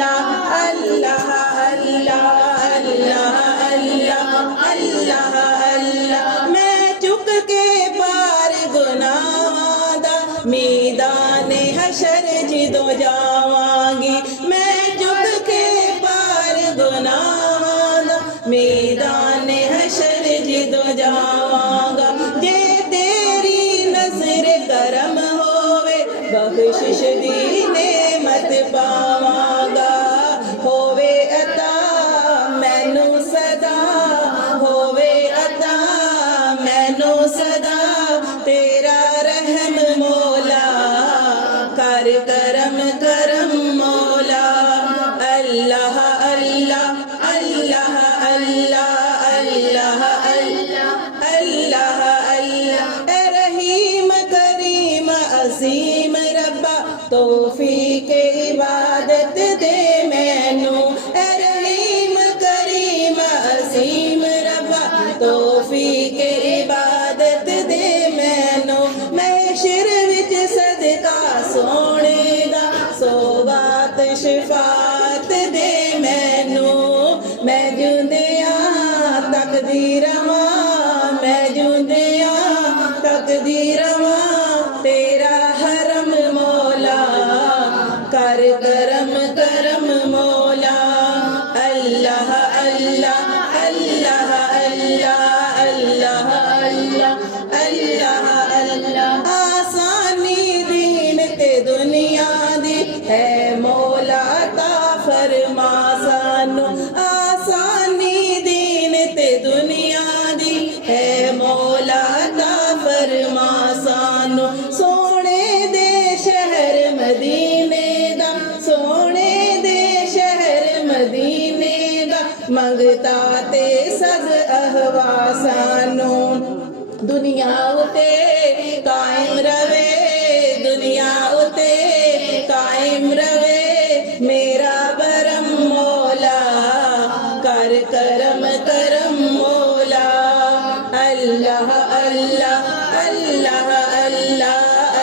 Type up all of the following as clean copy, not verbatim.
اللہ اللہ اللہ اللہ اللہ اللہ میں چک کے پار گناہاں دا میدان حشر جدوں جاواں گی میں چک کے پار گناہاں دا میدان حشر جدوں جاواں گا جے تیری نظر کرم ہووے بخشش دی نعمت پاواں گا ہووے عطا مینوں صدا ہووے عطا مینوں صدا تیرا رحم مولا کر کرم کرم مولا اللہ اللہ اللہ اللہ اللہ اللہ اللہ اے رحیم کریم عظیم ربا توفیق عبادت دے مینوں اے رحیم کریم عظیم ربا توفیق عبادت دے مینوں محشر وچ صدقہ سونے دا سوغات شفاعت دے مینوں میں جوندیاں تقدیر رواں میں جوندیاں تقدیر رواں تیرا حرم مولا کر کرم کرم مولا اللہ اللہ اللہ اللہ اللہ اللہ اللہ اللہ آسانی دین تے دنیا دی ہے مولا تا فرما سانو آسانی دین تے دنیا دی ہے مولا تا فرما سانو سونے دے شہر مدینے دا سونے دے شہر مدینے دا منگتا تے سد احوا سانو دنیا اتے قائم روے دنیا اتے قائم روے میرا برم مولا کر کرم کرم مولا اللہ اللہ اللہ اللہ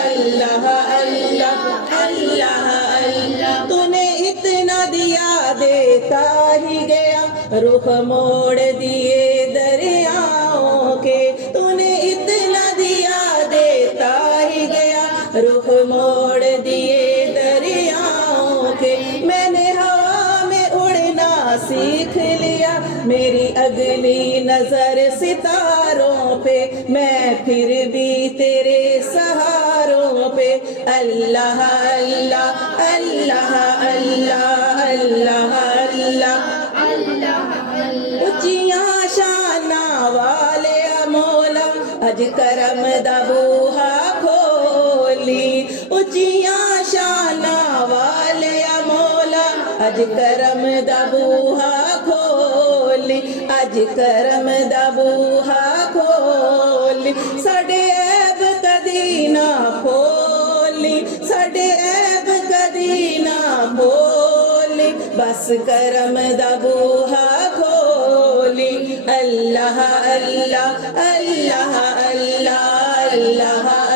اللہ اللہ اللہ اللہ تو نے اتنا دیا دیتا ہی گیا رخ موڑ دیے دریاؤں کے تو نے اتنا دیا دیتا ہی گیا رخ موڑ دیے دریاؤں کے میں نے ہوا میں اڑنا سیکھ لیا میری اگلی نظر ستاروں پہ میں پھر بھی تیرے سہاروں پہ اللہ اللہ اللہ اللہ اللہ اللہ اچیاں شاناں والے مولا اج کرم دا بوہا کھولی اچیاں شاناں والے مولا اج کرم دا بوہا کھولی اج کرم دا بوہا کھولی ساڈے عیب کدی نہ کھولی ساڈے عیب کدی نہ کھولی بس کرم دا بوہا کھولی اللہ اللہ اللہ اللہ اللہ